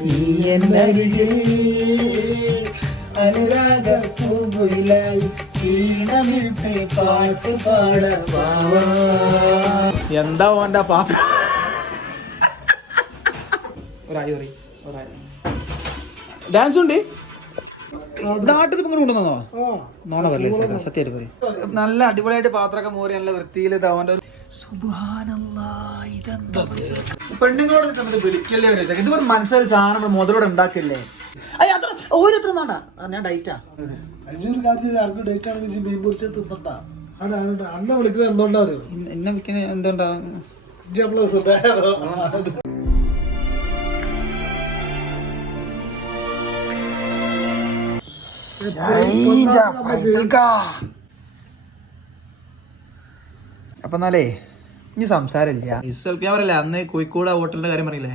നീ എന്നരികിൽ അനുരാഗ പൂങ്കുയിലായി ഈണമിട്ട് പാട്ട് പാടവാ. എന്താ ഓന്റെ പാത്രം ഡാൻസ് ഉണ്ട് നാട്ടിൽ ഇങ്ങനെ കൊണ്ടുവന്നോ നോണ പറയേ സത്യമായിട്ട് പറയും. നല്ല അടിപൊളിയായിട്ട് പാത്രമൊക്കെ മോറി നല്ല വൃത്തിയിൽ അവന്റെ പെണ്ണുങ്ങളോട് സമയത്ത് വിളിക്കല്ലേ വരെ ഇത് മനസ്സിലായ സാധനം മുതലോടെ ഉണ്ടാക്കില്ലേ അത്ര ഓരോരുത്തർ വേണ്ട ഞാൻ ഡൈറ്റാ അന്നെ വിളിക്കുന്നത് എന്തുകൊണ്ടാ എന്നെ വിളിക്കുന്നത് എന്തുകൊണ്ടാ അപ്പൊ എന്നാലേ ഇനി സംസാരമില്ല ഞാൻ പറയല്ലേ അന്ന് കോഴിക്കോട് ഹോട്ടലിന്റെ കാര്യം പറയില്ലേ